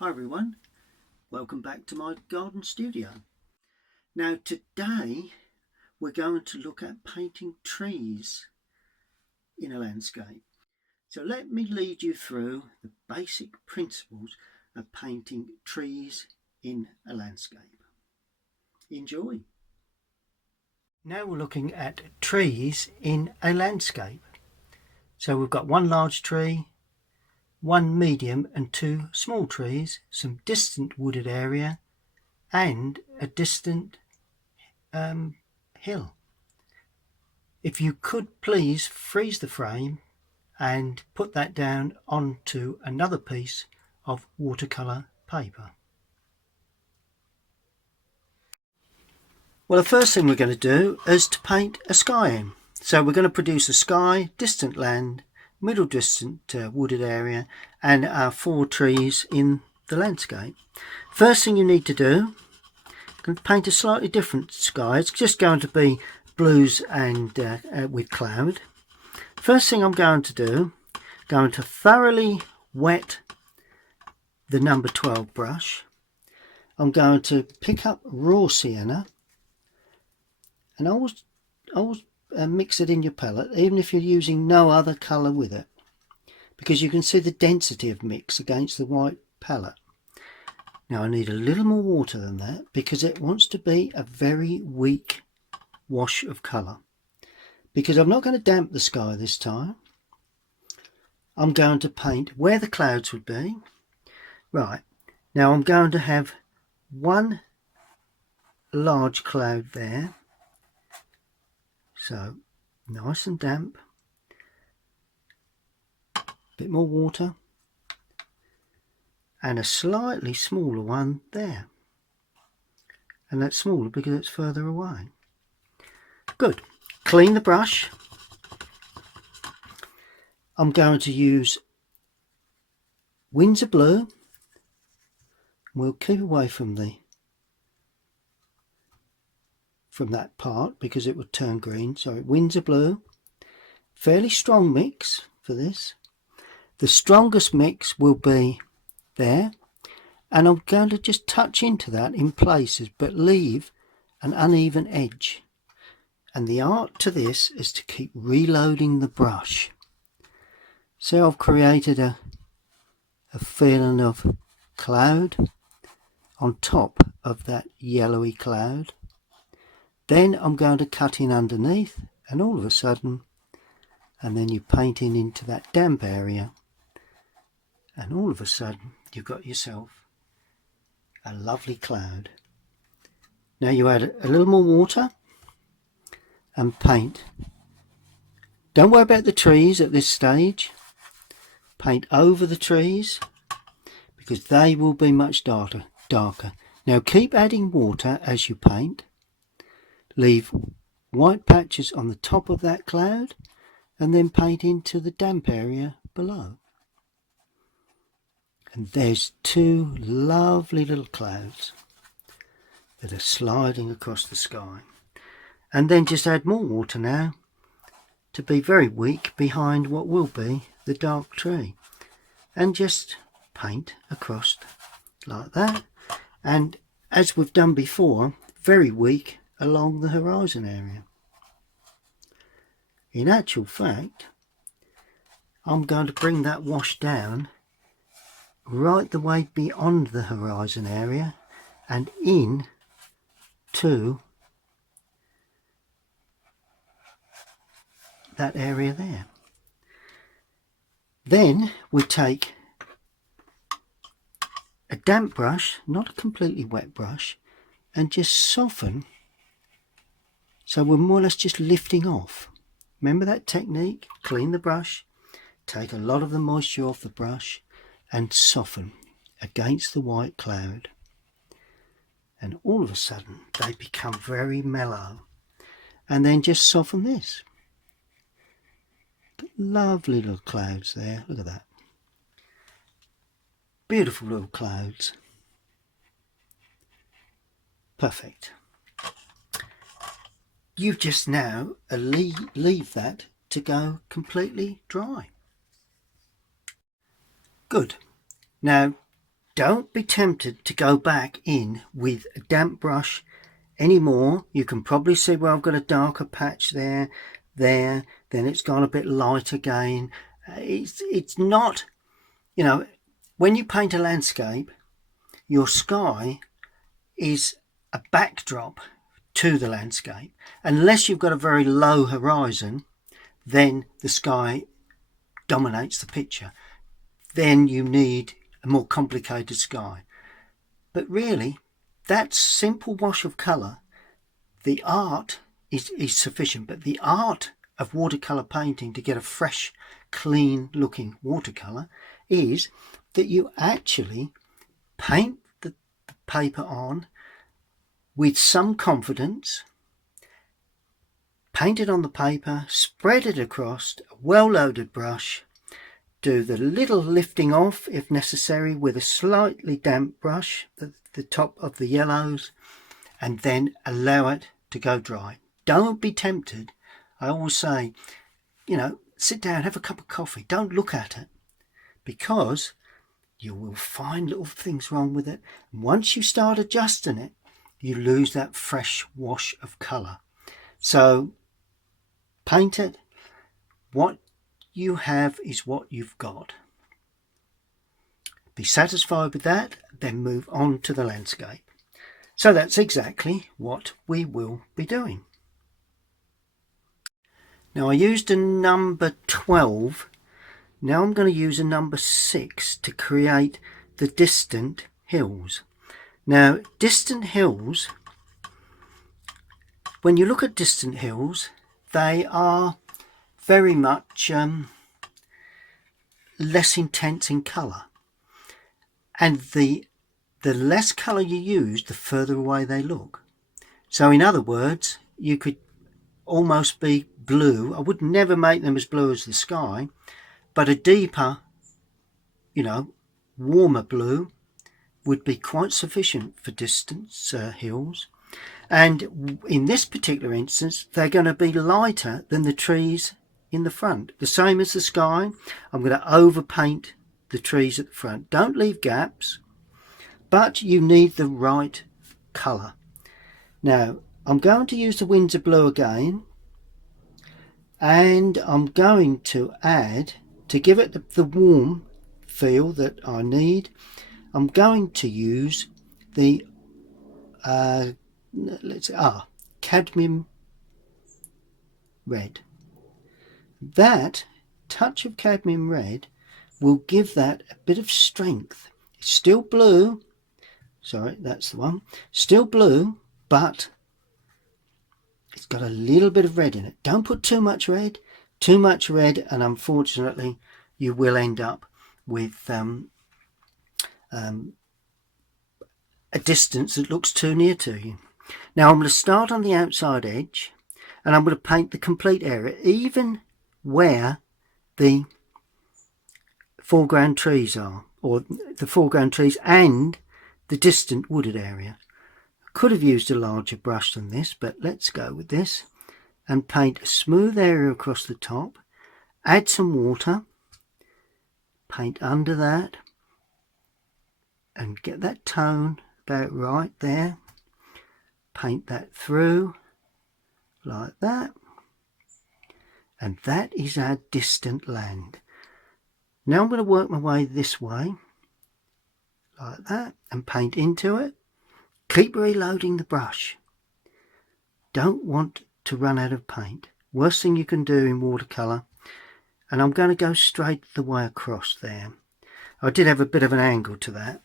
Hi everyone, welcome back to my garden studio. Now today we're going to look at painting trees in a landscape. So let me lead you through the basic principles of painting trees in a landscape. Enjoy! Now we're looking at trees in a landscape. So we've got one large tree, one medium and two small trees, some distant wooded area and a distant hill. If you could please freeze the frame and put that down onto another piece of watercolour paper. Well, the first thing we're going to do is to paint a sky in. So we're going to produce a sky, distant land, middle distant wooded area and our four trees in the landscape. First thing you need to do, I'm going to paint a slightly different sky. It's just going to be blues and with cloud. First thing I'm going to do, going to thoroughly wet the number 12 brush. I'm going to pick up raw sienna and always mix it in your palette, even if you're using no other colour with it, because you can see the density of mix against the white palette. Now I need a little more water than that because it wants to be a very weak wash of colour. Because I'm not going to damp the sky this time, I'm going to paint where the clouds would be. Right, now I'm going to have one large cloud there. So nice and damp, a bit more water, and a slightly smaller one there. And that's smaller because it's further away. Good. Clean the brush. I'm going to use Windsor Blue. We'll keep away from that part because it would turn green. So Windsor Blue, fairly strong mix for this. The strongest mix will be there, and I'm going to just touch into that in places but leave an uneven edge. And the art to this is to keep reloading the brush. So I've created a feeling of cloud on top of that yellowy cloud. Then I'm going to cut in underneath, and all of a sudden, and then you paint in into that damp area, and all of a sudden you've got yourself a lovely cloud. Now you add a little more water and paint. Don't worry about the trees at this stage. Paint over the trees because they will be much darker. Now keep adding water as you paint. Leave white patches on the top of that cloud and then paint into the damp area below. And there's two lovely little clouds that are sliding across the sky. And then just add more water now to be very weak behind what will be the dark tree. And just paint across like that. And as we've done before, very weak along the horizon area. In actual fact, I'm going to bring that wash down right the way beyond the horizon area and in to that area there. Then we take a damp brush, not a completely wet brush, and just soften. So we're more or less just lifting off. Remember that technique? Clean the brush, take a lot of the moisture off the brush and soften against the white cloud. And all of a sudden they become very mellow. And then just soften this. Lovely little clouds there, look at that. Beautiful little clouds. Perfect. You've just now leave that to go completely dry. Good. Now don't be tempted to go back in with a damp brush anymore. You can probably see where I've got a darker patch there, then it's gone a bit light again. It's not, you know, when you paint a landscape, your sky is a backdrop to the landscape. Unless you've got a very low horizon, then the sky dominates the picture. Then you need a more complicated sky. But really, that simple wash of colour, the art is sufficient. But the art of watercolour painting, to get a fresh, clean looking watercolour, is that you actually paint the paper on with some confidence, paint it on the paper, spread it across a well-loaded brush, do the little lifting off if necessary with a slightly damp brush, the top of the yellows, and then allow it to go dry. Don't be tempted. I always say, you know, sit down, have a cup of coffee, don't look at it, because you will find little things wrong with it. And once you start adjusting it, you lose that fresh wash of colour. So paint it. What you have is what you've got. Be satisfied with that, then move on to the landscape. So that's exactly what we will be doing. Now I used a number 12. Now I'm going to use a number 6 to create the distant hills. Now, distant hills, when you look at distant hills, they are very much less intense in colour. And the less colour you use, the further away they look. So in other words, you could almost be blue. I would never make them as blue as the sky, but a deeper, you know, warmer blue would be quite sufficient for distance hills. And in this particular instance, they're going to be lighter than the trees in the front. The same as the sky, I'm going to overpaint the trees at the front. Don't leave gaps, but you need the right colour. Now, I'm going to use the Windsor Blue again, and I'm going to add, to give it the warm feel that I need, I'm going to use the cadmium red. That touch of cadmium red will give that a bit of strength. It's still blue, sorry, that's the one, still blue, but it's got a little bit of red in it. Don't put too much red, and unfortunately you will end up with a distance that looks too near to you. Now I'm going to start on the outside edge, and I'm going to paint the complete area, even where the foreground trees are, or the foreground trees and the distant wooded area. I could have used a larger brush than this, but let's go with this and paint a smooth area across the top, add some water, paint under that, and get that tone about right there. Paint that through like that, and that is our distant land. Now I'm going to work my way this way like that and paint into it. Keep reloading the brush. Don't want to run out of paint. Worst thing you can do in watercolour. And I'm going to go straight the way across there. I did have a bit of an angle to that.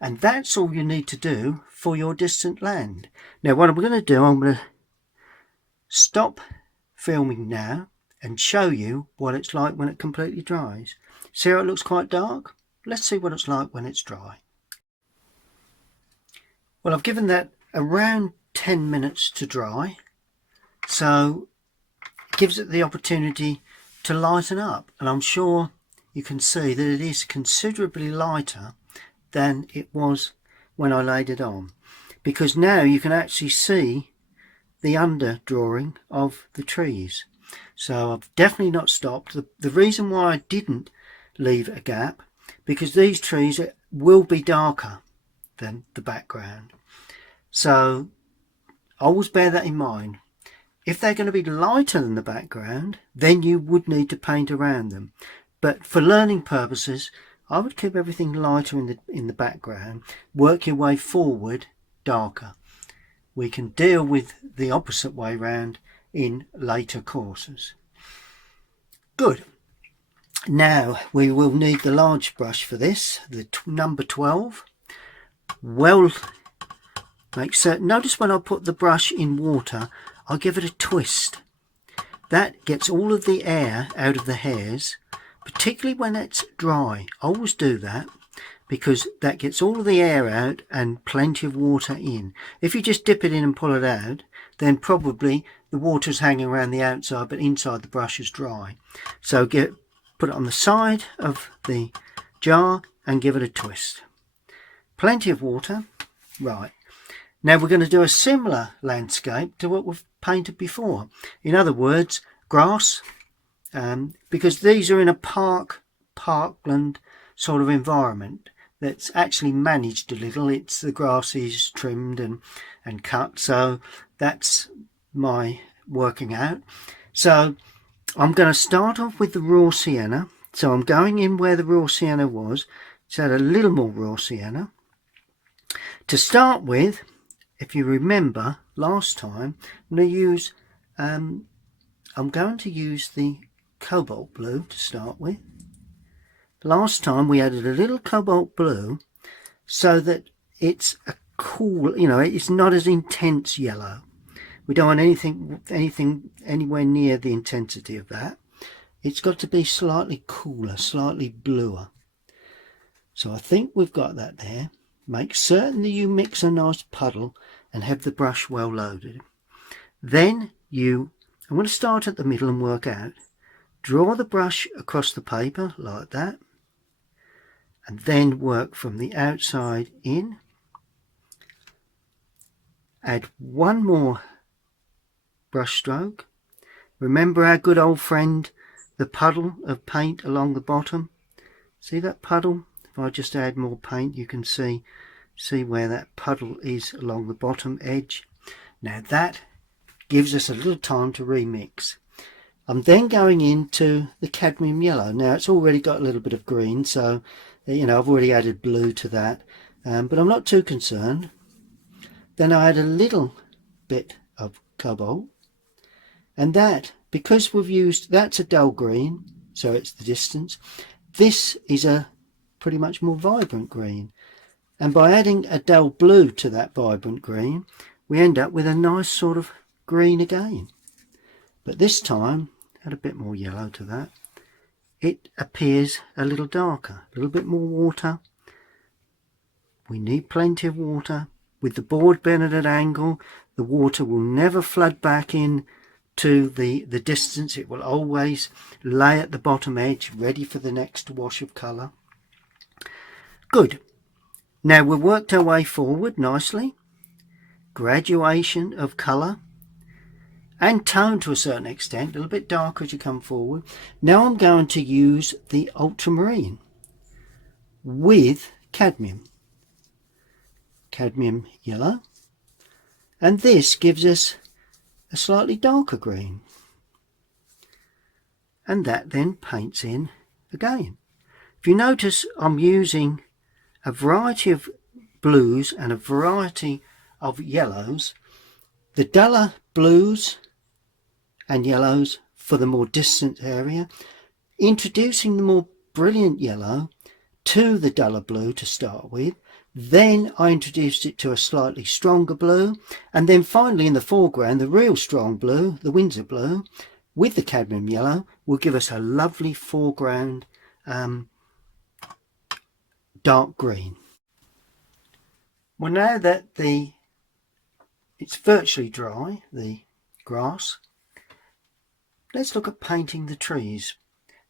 And that's all you need to do for your distant land. Now what I'm going to do, I'm going to stop filming now and show you what it's like when it completely dries. See how it looks quite dark? Let's see what it's like when it's dry. Well, I've given that around 10 minutes to dry, so it gives it the opportunity to lighten up, and I'm sure you can see that it is considerably lighter than it was when I laid it on, because now you can actually see the under drawing of the trees. So I've definitely not stopped. The reason why I didn't leave a gap, because these trees, will be darker than the background. So always bear that in mind. If they're going to be lighter than the background, then you would need to paint around them. But for learning purposes, I would keep everything lighter in the background, work your way forward darker. We can deal with the opposite way round in later courses. Good. Now we will need the large brush for this, the number 12. Well, make certain, notice when I put the brush in water, I give it a twist. That gets all of the air out of the hairs, particularly when it's dry. I always do that because that gets all of the air out and plenty of water in. If you just dip it in and pull it out, then probably the water's hanging around the outside, but inside the brush is dry. So put it on the side of the jar and give it a twist. Plenty of water. Right. Now we're going to do a similar landscape to what we've painted before. In other words, grass, because these are in a parkland sort of environment that's actually managed a little. The grass is trimmed and cut, so that's my working out. So I'm going to start off with the raw sienna. So I'm going in where the raw sienna was, to add a little more raw sienna. To start with, if you remember last time, I'm going to use the cobalt blue to start with. Last time we added a little cobalt blue so that it's a cool, it's not as intense yellow. We don't want anything anywhere near the intensity of that. It's got to be slightly cooler, slightly bluer. So I think we've got that there. Make certain that you mix a nice puddle and have the brush well loaded. Then I'm going to start at the middle and work out. Draw the brush across the paper like that, and then work from the outside in. Add one more brush stroke. Remember our good old friend, the puddle of paint along the bottom. See that puddle? If I just add more paint, you can see where that puddle is along the bottom edge. Now that gives us a little time to remix. I'm then going into the cadmium yellow. Now it's already got a little bit of green, so I've already added blue to that, but I'm not too concerned. Then I add a little bit of cobalt, and that, because that's a dull green, so it's the distance. This is a pretty much more vibrant green, and by adding a dull blue to that vibrant green, we end up with a nice sort of green again. But this time, add a bit more yellow to that. It appears a little darker, a little bit more water. We need plenty of water. With the board being at an angle, the water will never flood back in to the distance. It will always lay at the bottom edge, ready for the next wash of colour. Good. Now we've worked our way forward nicely. Graduation of colour and tone to a certain extent, a little bit darker as you come forward. Now I'm going to use the ultramarine with cadmium yellow, and this gives us a slightly darker green, and that then paints in again. If you notice, I'm using a variety of blues and a variety of yellows. The duller blues and yellows for the more distant area, introducing the more brilliant yellow to the duller blue to start with. Then I introduced it to a slightly stronger blue, and then finally in the foreground, the real strong blue, the Windsor blue, with the cadmium yellow, will give us a lovely foreground dark green. Well, now that it's virtually dry, the grass, let's look at painting the trees.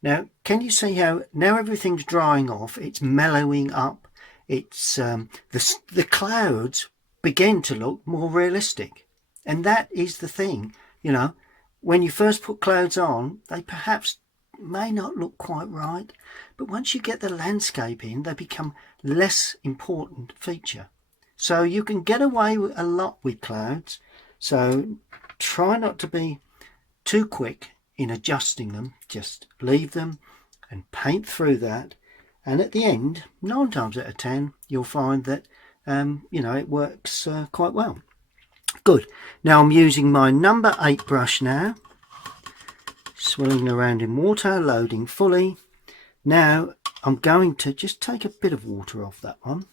Now, can you see how now everything's drying off, it's mellowing up, it's the clouds begin to look more realistic. And that is the thing, when you first put clouds on, they perhaps may not look quite right, but once you get the landscape in, they become less important feature. So you can get away with a lot with clouds, so try not to be too quick in adjusting them. Just leave them and paint through that, and at the end, 9 times out of 10, you'll find that it works quite well. Good. Now I'm using my number 8 brush now, swirling around in water, loading fully. Now I'm going to just take a bit of water off that one.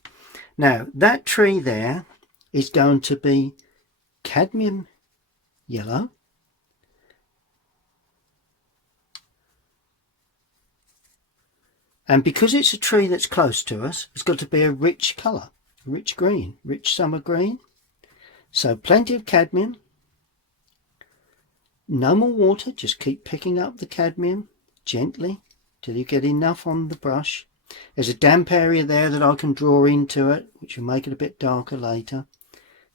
Now that tree there is going to be cadmium yellow, and because it's a tree that's close to us, it's got to be a rich colour, rich green, rich summer green. So plenty of cadmium, no more water, just keep picking up the cadmium gently till you get enough on the brush. There's a damp area there that I can draw into it, which will make it a bit darker later.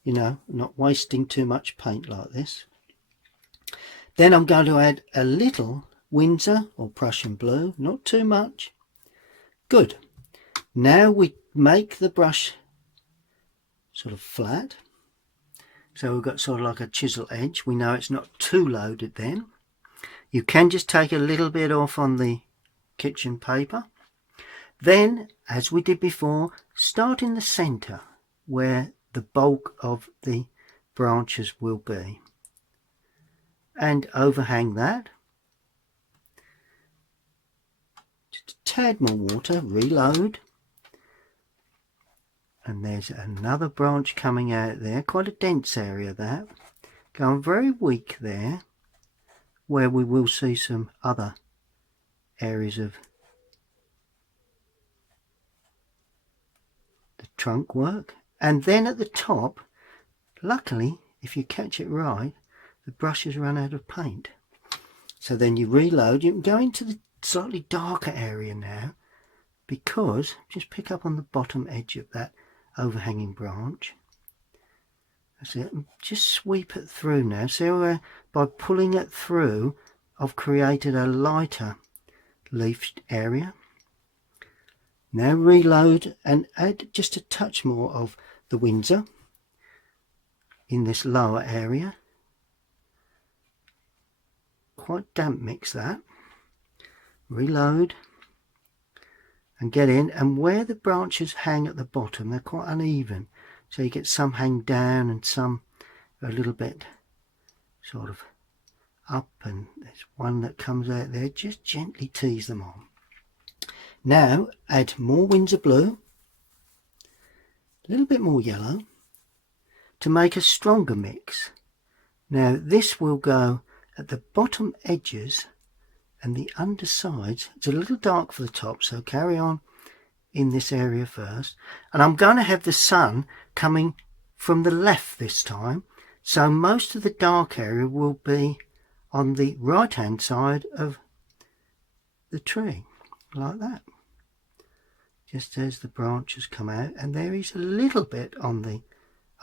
Not wasting too much paint like this. Then I'm going to add a little Windsor or Prussian blue, not too much. Good. Now we make the brush sort of flat. So we've got sort of like a chisel edge. We know it's not too loaded then. You can just take a little bit off on the kitchen paper. Then, as we did before, start in the centre where the bulk of the branches will be. And overhang that. Just a tad more water, reload. And there's another branch coming out there, quite a dense area that. Going very weak there, where we will see some other areas of the trunk work. And then at the top, luckily, if you catch it right, the brush has run out of paint. So then you reload. You can go into the slightly darker area now, because just pick up on the bottom edge of that overhanging branch. That's it. Just sweep it through now. See where by pulling it through I've created a lighter leafed area. Now reload and add just a touch more of the Windsor in this lower area. Quite damp mix that. Reload and get in, and where the branches hang at the bottom, they're quite uneven, so you get some hang down and some a little bit sort of up, and there's one that comes out there. Just gently tease them on. Now add more Windsor blue, a little bit more yellow to make a stronger mix. Now this will go at the bottom edges and the undersides. It's a little dark for the top, so carry on in this area first. And I'm going to have the sun coming from the left this time, so most of the dark area will be on the right hand side of the tree, like that, just as the branches come out. And there is a little bit on the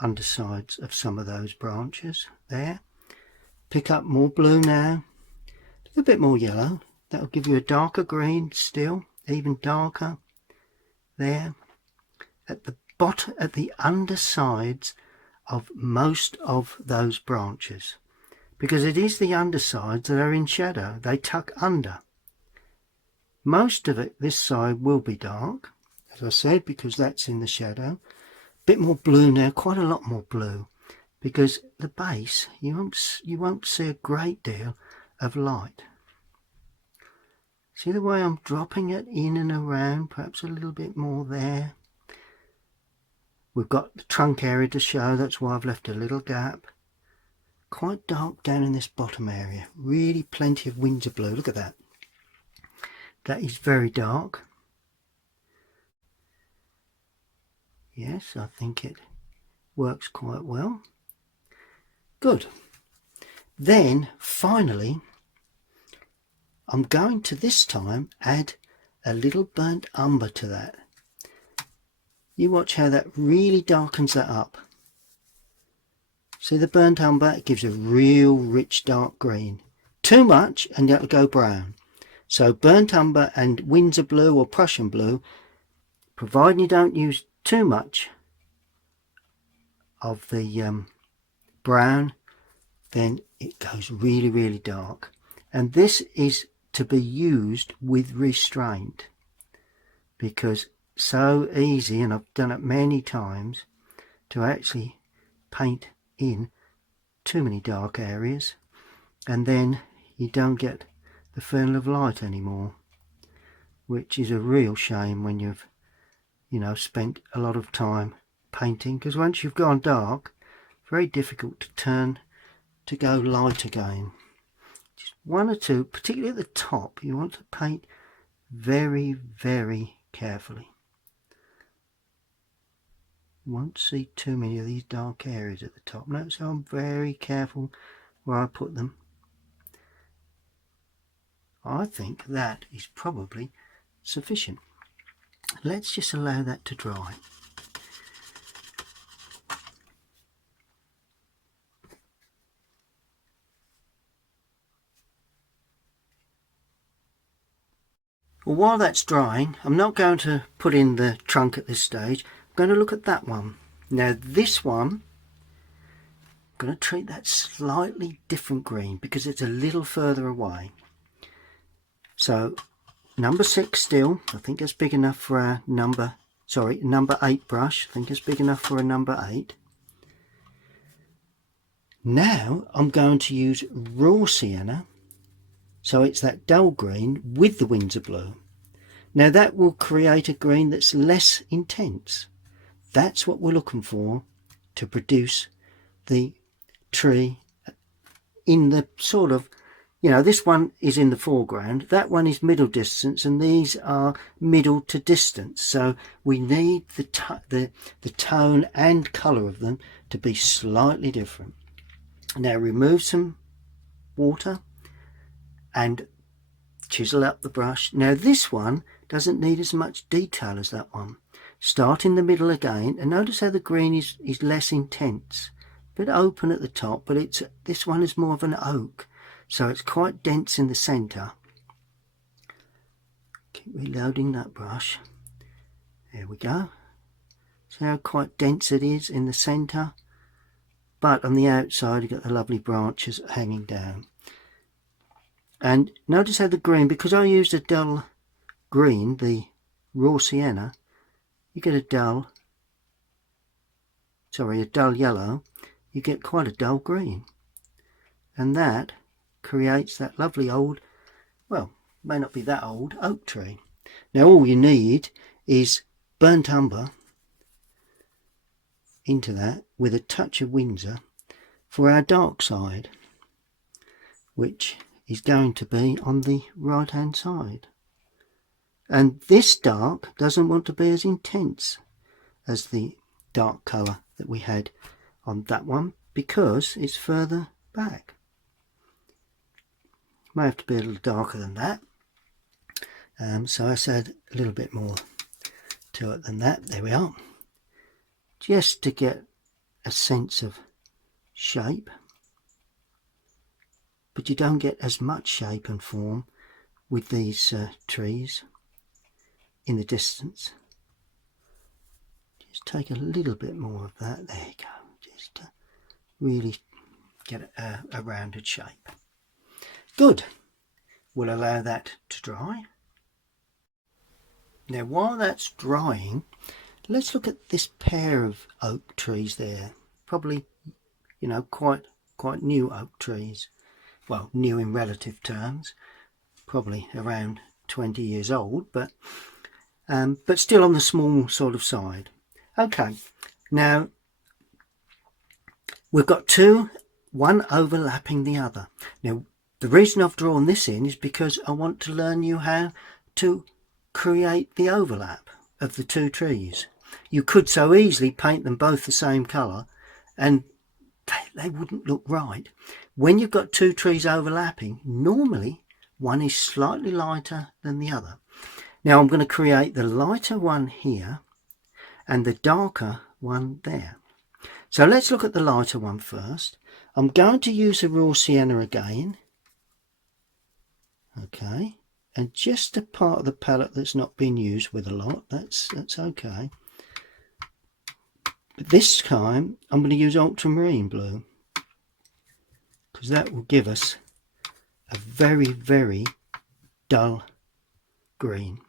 undersides of some of those branches there. Pick up more blue now, a bit more yellow. That'll give you a darker green still, even darker there at the bottom, at the undersides of most of those branches, because it is the undersides that are in shadow. They tuck under. Most of it this side will be dark, as I said, because that's in the shadow. Bit more blue now, quite a lot more blue, because the base you won't see a great deal of light. See the way I'm dropping it in and around, perhaps a little bit more there. We've got the trunk area to show, that's why I've left a little gap. Quite dark down in this bottom area, really plenty of Windsor blue. Look at that. That is very dark. Yes, I think it works quite well. Good. Then finally I'm going to this time add a little burnt umber to that. You watch how that really darkens that up. See the burnt umber? It gives a real rich dark green. Too much and it'll go brown. So burnt umber and Windsor blue or Prussian blue, providing you don't use too much of the brown, then it goes really, really dark. And this is to be used with restraint, because so easy, and I've done it many times, to actually paint in too many dark areas, and then you don't get the feeling of light anymore, which is a real shame when you've spent a lot of time painting, because once you've gone dark, very difficult to turn to go light again. Just one or two, particularly at the top, you want to paint very, very carefully. You won't see too many of these dark areas at the top. Notice how I'm very careful where I put them. I think that is probably sufficient. Let's just allow that to dry. Well, while that's drying, I'm not going to put in the trunk at this stage. I'm going to look at that one. Now this one, I'm going to treat that slightly different green because it's a little further away. So number 6 still, I think it's big enough for our number 8 brush. I think it's big enough for a number 8. Now I'm going to use raw sienna, so it's that dull green with the Windsor blue. Now that will create a green that's less intense. That's what we're looking for to produce the tree in the sort of, this one is in the foreground, that one is middle distance, and these are middle to distance. So we need the tone and colour of them to be slightly different. Now remove some water and chisel up the brush. Now this one doesn't need as much detail as that one. Start in the middle again, and notice how the green is less intense, a bit open at the top, but this one is more of an oak, so it's quite dense in the centre. Keep reloading that brush. There we go. See how quite dense it is in the centre, but on the outside you've got the lovely branches hanging down. And notice how the green, because I used a dull green, the raw sienna, you get a dull yellow, you get quite a dull green. And that creates that lovely old, well, may not be that old, oak tree. Now all you need is burnt umber into that with a touch of Windsor for our dark side, which is going to be on the right hand side. And this dark doesn't want to be as intense as the dark colour that we had on that one because it's further back. May have to be a little darker than that. So I said a little bit more to it than that. There we are. Just to get a sense of shape. But you don't get as much shape and form with these trees in the distance. Just take a little bit more of that. There you go. Just to really get a rounded shape. Good. We'll allow that to dry. Now while that's drying, let's look at this pair of oak trees there. Probably, quite new oak trees. Well, new in relative terms. Probably around 20 years old, but still on the small sort of side. Okay, now we've got two, one overlapping the other. Now the reason I've drawn this in is because I want to learn you how to create the overlap of the two trees. You could so easily paint them both the same colour and they wouldn't look right. When you've got two trees overlapping, normally one is slightly lighter than the other. Now I'm going to create the lighter one here and the darker one there. So let's look at the lighter one first. I'm going to use a raw sienna again. Okay, and just a part of the palette that's not been used with a lot, that's okay. But this time I'm going to use ultramarine blue, because that will give us a very, very dull green,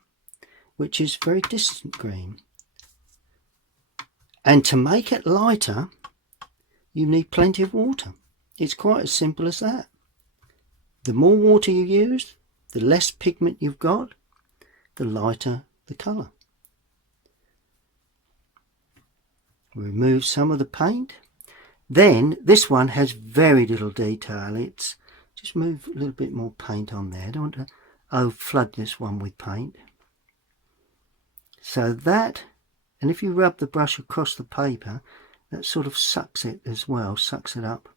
which is very distant green. And to make it lighter, you need plenty of water. It's quite as simple as that. The more water you use, the less pigment you've got, the lighter the colour. Remove some of the paint. Then this one has very little detail. It's just move a little bit more paint on there. I don't want to flood this one with paint. So that, and if you rub the brush across the paper, that sort of sucks it as well, sucks it up.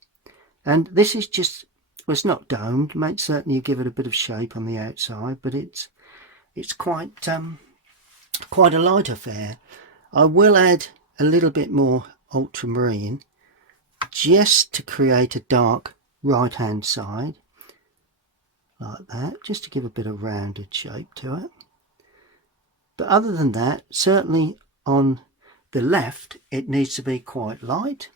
And this is just, well, it's not domed. Make certain you give it a bit of shape on the outside, but it's quite a light affair. I will add a little bit more ultramarine just to create a dark right hand side, like that, just to give a bit of rounded shape to it. But other than that, certainly on the left it needs to be quite light.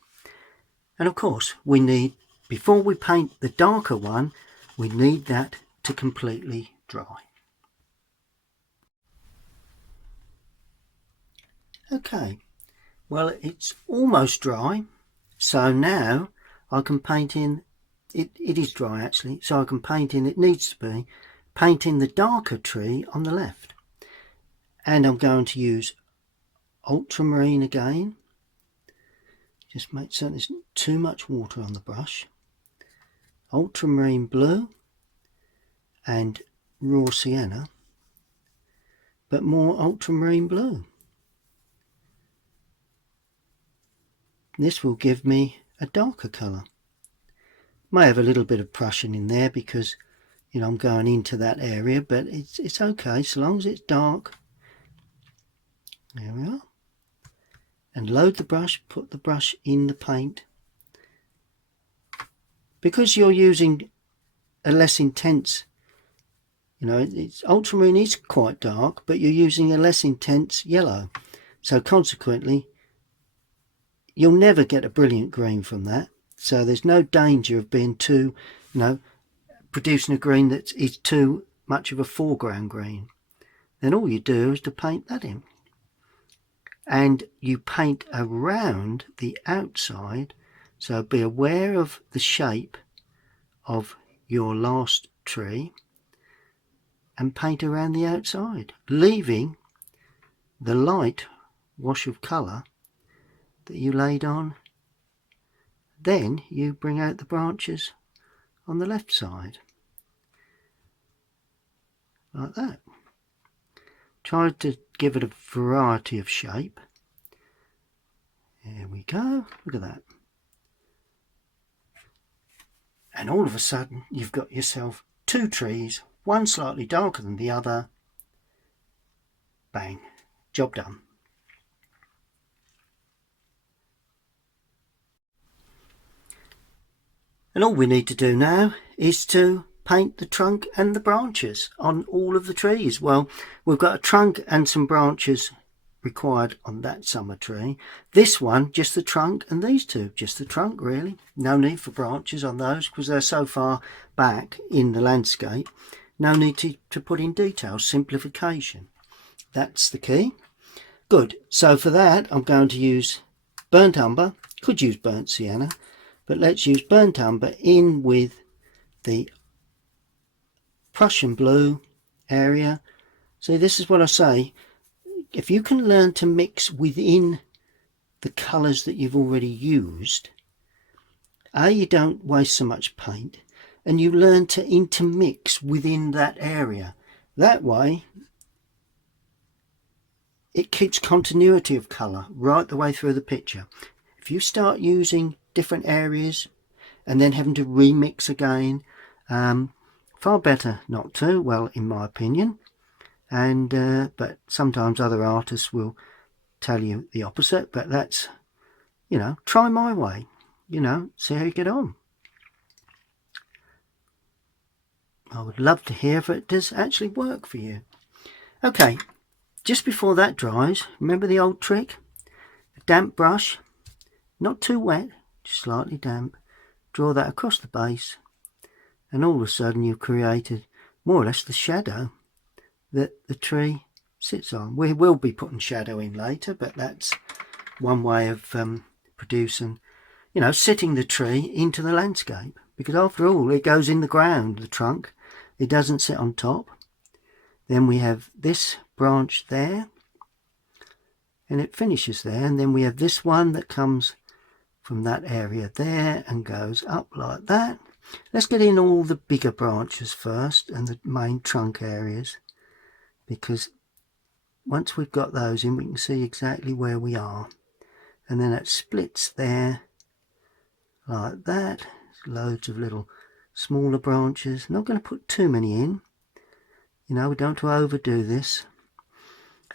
And of course we need, before we paint the darker one, we need that to completely dry. Okay, well, it's almost dry, so now I can paint in, it is dry actually, so I can paint in, it needs to be, paint in the darker tree on the left. And I'm going to use ultramarine again. Just make certain there's not too much water on the brush. Ultramarine blue and raw sienna, but more ultramarine blue. This will give me a darker colour. May have a little bit of Prussian in there because, you know, I'm going into that area, but it's okay so long as it's dark. There we are. And load the brush, put the brush in the paint. Because you're using a less intense, you know, ultramarine is quite dark, but you're using a less intense yellow. So consequently, you'll never get a brilliant green from that. So there's no danger of being too, you know, producing a green that is too much of a foreground green. Then all you do is to paint that in. And you paint around the outside, so be aware of the shape of your last tree and paint around the outside, leaving the light wash of colour that you laid on. Then you bring out the branches on the left side, like that. Try to give it a variety of shape. There we go, look at that. And all of a sudden you've got yourself two trees, one slightly darker than the other. Bang, job done. And all we need to do now is to paint the trunk and the branches on all of the trees. Well, we've got a trunk and some branches required on that summer tree. This one, just the trunk, and these two, just the trunk really. No need for branches on those because they're so far back in the landscape. No need to put in details, simplification. That's the key. Good, so for that I'm going to use burnt umber, could use burnt sienna, but let's use burnt umber in with the Prussian blue area. See, this is what I say, if you can learn to mix within the colours that you've already used, you don't waste so much paint, and you learn to intermix within that area. That way it keeps continuity of colour right the way through the picture. If you start using different areas and then having to remix again, far better not to, well, in my opinion. And but sometimes other artists will tell you the opposite, but that's, you know, try my way, you know, see how you get on. I would love to hear if it does actually work for you. Okay, just before that dries, remember the old trick? A damp brush, not too wet, just slightly damp. Draw that across the base, and all of a sudden you've created more or less the shadow that the tree sits on. We will be putting shadow in later, but that's one way of producing, sitting the tree into the landscape, because after all it goes in the ground, the trunk, it doesn't sit on top. Then we have this branch there and it finishes there, and then we have this one that comes from that area there and goes up like that. Let's get in all the bigger branches first and the main trunk areas, because once we've got those in we can see exactly where we are. And then it splits there like that. There's loads of little smaller branches. I'm not going to put too many in, we don't want to overdo this.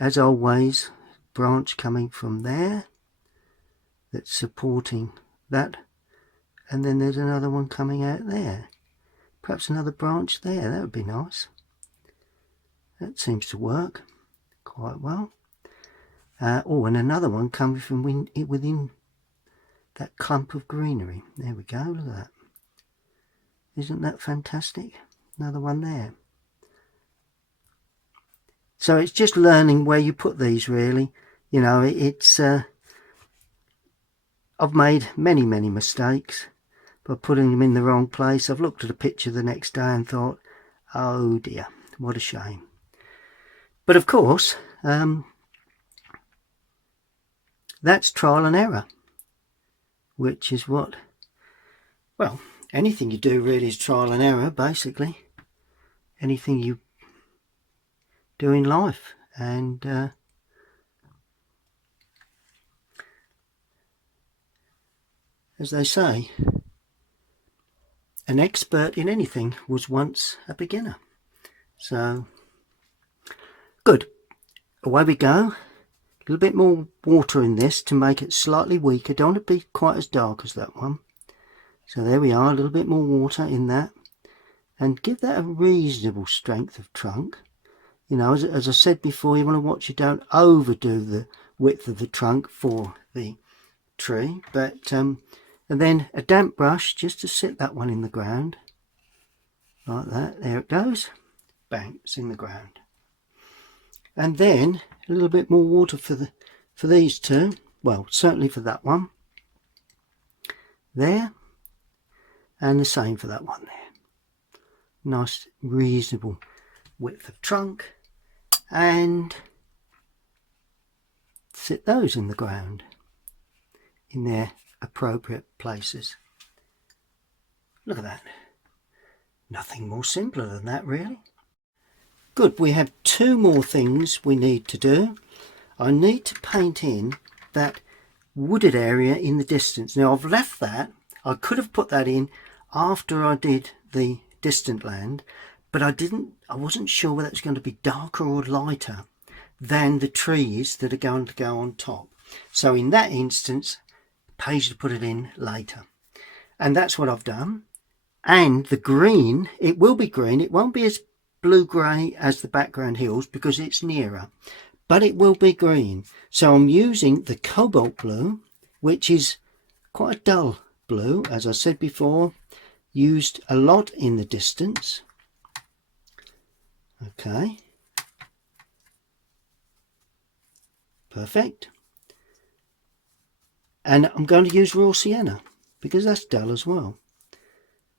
As always, branch coming from there that's supporting that, and then there's another one coming out there, perhaps another branch there. That would be nice. That seems to work quite well. And another one coming from within that clump of greenery. There we go, look at that. Isn't that fantastic? Another one there. So it's just learning where you put these, really. It's I've made many mistakes by putting them in the wrong place. I've looked at a picture the next day and thought, oh dear, what a shame. But of course, that's trial and error, which is what, well, anything you do really is trial and error, basically. Anything you do in life. And as they say, an expert in anything was once a beginner. So, good. Away we go. A little bit more water in this to make it slightly weaker. Don't want to be quite as dark as that one. So there we are, a little bit more water in that. And give that a reasonable strength of trunk. As I said before, you want to watch you don't overdo the width of the trunk for the tree. But and then a damp brush just to sit that one in the ground. Like that. There it goes. Bang, it's in the ground. And then a little bit more water for these two. Well, certainly for that one. There. And the same for that one there. Nice, reasonable width of trunk. And sit those in the ground in their appropriate places. Look at that. Nothing more simpler than that, really. Good, we have two more things we need to do. I need to paint in that wooded area in the distance. Now I've left that. I could have put that in after I did the distant land, but I wasn't sure whether it's going to be darker or lighter than the trees that are going to go on top. So in that instance, pays to put it in later. And that's what I've done. And the green, it will be green. It won't be as blue-grey as the background hills because it's nearer, but it will be green. So I'm using the cobalt blue, which is quite a dull blue, as I said before, used a lot in the distance. Okay, perfect. And I'm going to use raw sienna because that's dull as well.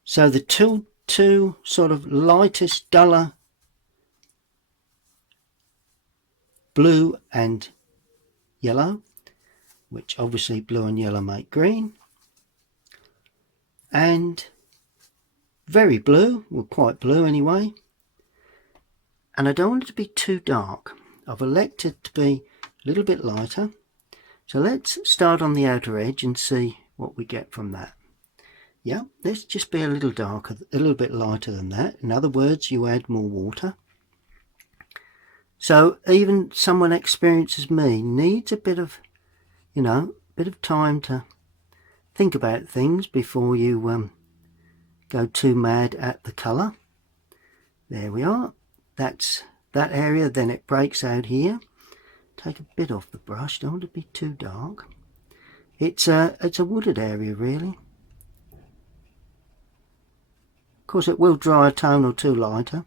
So the two sort of lightest, duller blue and yellow, which obviously blue and yellow make green, and very blue, well, quite blue anyway. And I don't want it to be too dark. I've elected to be a little bit lighter. So let's start on the outer edge and see what we get from that. Yeah, let's just be a little darker, a little bit lighter than that. In other words, you add more water. So even someone experienced as me needs a bit of, bit of time to think about things before you go too mad at the colour. There we are. That's that area. Then it breaks out here. Take a bit off the brush, don't want it to be too dark. It's a wooded area really. Of course it will dry a tone or two lighter.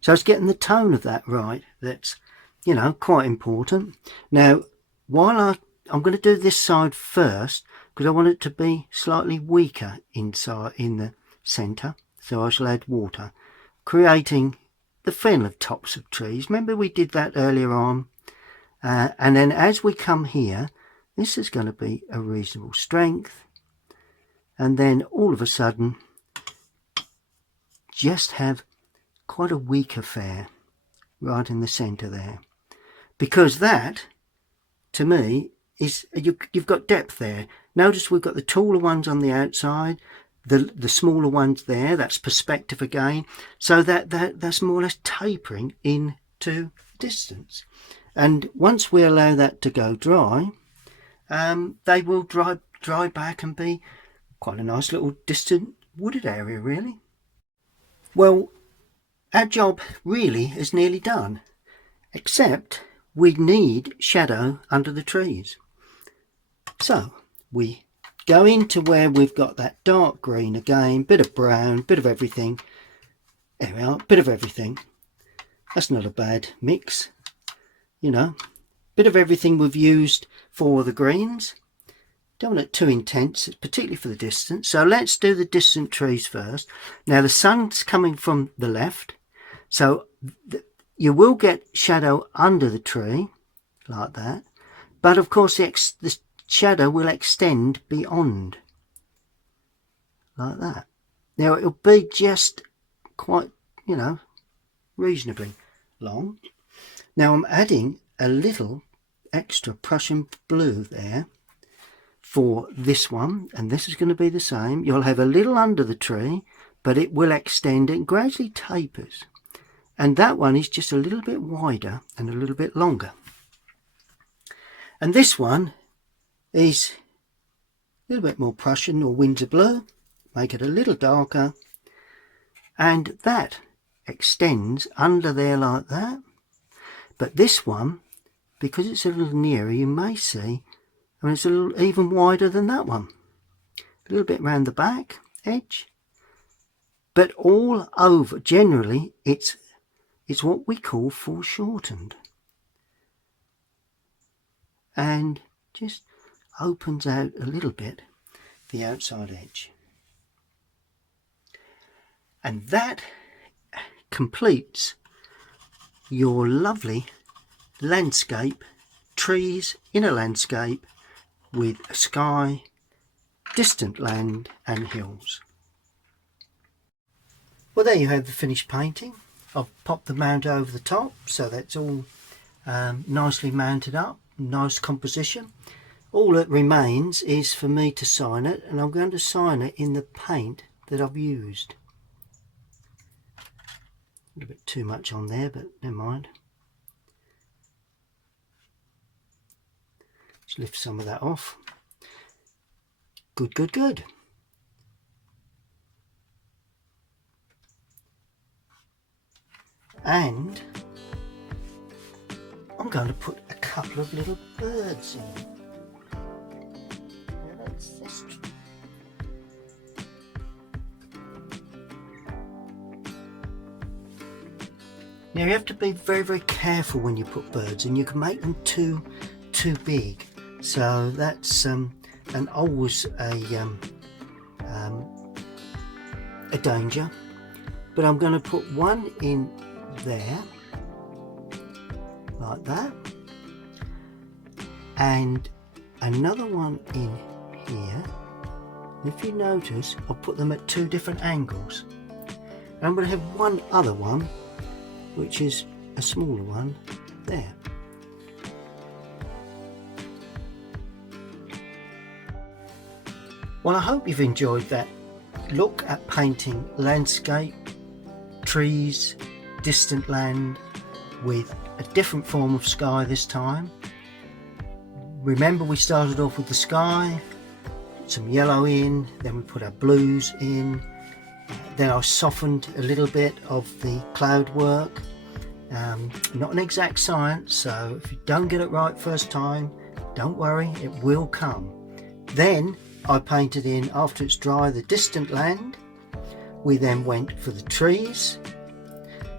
So it's getting the tone of that right. That's, you know, quite important. Now, while I'm going to do this side first, because I want it to be slightly weaker inside in the centre. So I shall add water, creating the feel of tops of trees. Remember we did that earlier on. And then as we come here, this is going to be a reasonable strength. And then all of a sudden, just have quite a weak affair right in the centre there. Because that, to me, is you've got depth there. Notice we've got the taller ones on the outside, the smaller ones there. That's perspective again. So that's more or less tapering into distance. And once we allow that to go dry, they will dry back and be quite a nice little distant wooded area really. Well, our job really is nearly done, except we need shadow under the trees. So we go into where we've got that dark green again, bit of brown, bit of everything. There we are, bit of everything. That's not a bad mix. You know, bit of everything we've used for the greens. Don't want it too intense, particularly for the distance. So let's do the distant trees first. Now the sun's coming from the left, so you will get shadow under the tree like that. But of course the shadow will extend beyond like that. Now it'll be just quite, you know, reasonably long. Now I'm adding a little extra Prussian blue there for this one, and this is going to be the same. You'll have a little under the tree, but it will extend and gradually tapers. And that one is just a little bit wider and a little bit longer. And this one is a little bit more Prussian or Windsor blue. Make it a little darker. And that extends under there like that. But this one, because it's a little nearer, you may see, I mean, it's a little even wider than that one. A little bit round the back edge. But all over, generally, it's what we call foreshortened. And just opens out a little bit the outside edge. And that completes your lovely landscape, trees in a landscape with a sky, distant land and hills. Well, there you have the finished painting. I've popped the mount over the top, so that's all nicely mounted up, nice composition. All that remains is for me to sign it, and I'm going to sign it in the paint that I've used. A little bit too much on there, but never mind. Just lift some of that off. Good, good, good. And I'm going to put a couple of little birds in. Now that's this. Now you have to be very, very careful when you put birds, and you can make them too big. So that's and always a danger. But I'm going to put one in there like that, and another one in here. And if you notice, I'll put them at two different angles. And I'm going to have one other one, which is a smaller one there. Well, I hope you've enjoyed that look at painting landscape, trees, distant land with a different form of sky this time. Remember, we started off with the sky, some yellow in, then we put our blues in, Then I softened a little bit of the cloud work. Not an exact science, so if you don't get it right first time, don't worry, it will come. Then I painted in, after it's dry, the distant land. We then went for the trees,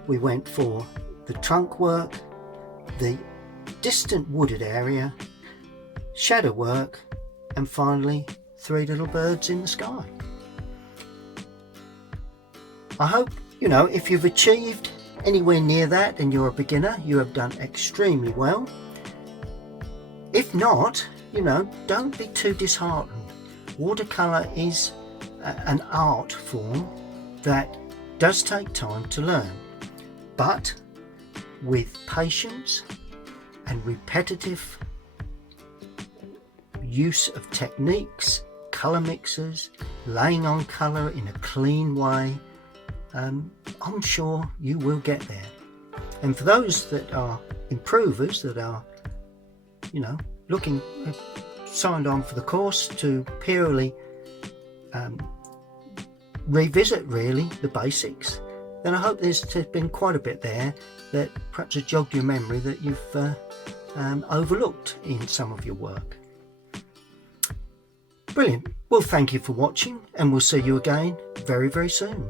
we went for the trunk work, the distant wooded area, shadow work, and finally 3 little birds in the sky. I hope, if you've achieved anywhere near that and you're a beginner, you have done extremely well. If not, don't be too disheartened. Watercolour is an art form that does take time to learn, but with patience and repetitive use of techniques, colour mixers, laying on colour in a clean way, I'm sure you will get there. And for those that are improvers, that are looking, signed on for the course to purely revisit really the basics, then I hope there's been quite a bit there that perhaps has jogged your memory that you've overlooked in some of your work. Brilliant. Well, thank you for watching, and we'll see you again very, very soon.